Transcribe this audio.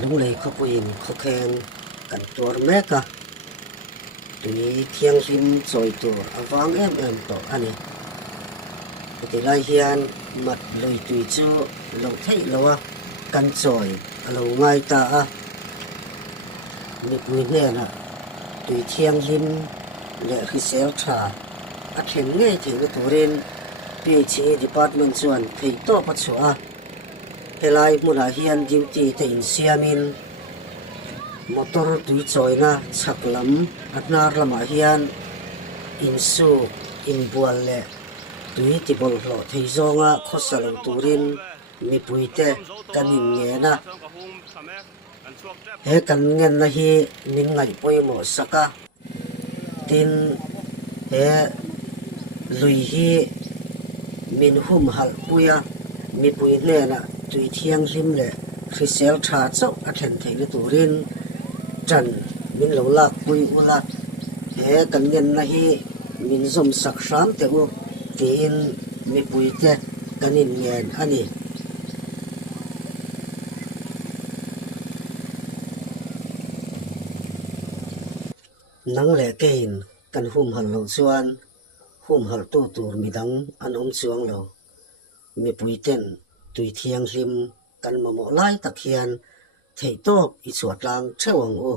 lung lei kho puin kho kheng kan tur meka tuni thiang hlim choi tur awang em to ani ti lai hian mat loi tui chu lo thei lowa kan choi alo ngai ta a mi pui ne na tui thiang hlim le risel tha a thlen nge thing turin PHA department chuan thei to pa chua helai muna hian duty te in siamin motor tui choina chhaklam atnar lama hian insu inbual le tui tibol hlo thei zonga khosalo turin mi puite kanin nge na he kan ngen na hi nin ngai poimo saka tin he lui hi min hum hal puya mi pui ne na tui thiang hlim le risel tha chau a thlen thei le turin tran min lo lak pui ula he kan ngen na hi min zom sak hram te u tin mi pui te kanin ngen ani nang le kein kan hum hal lo chuan hum hal tu tur midang an chuang lo mi pui ten tui thiang hlim kan mamo lai tak hian thei top i chuatlang thewang u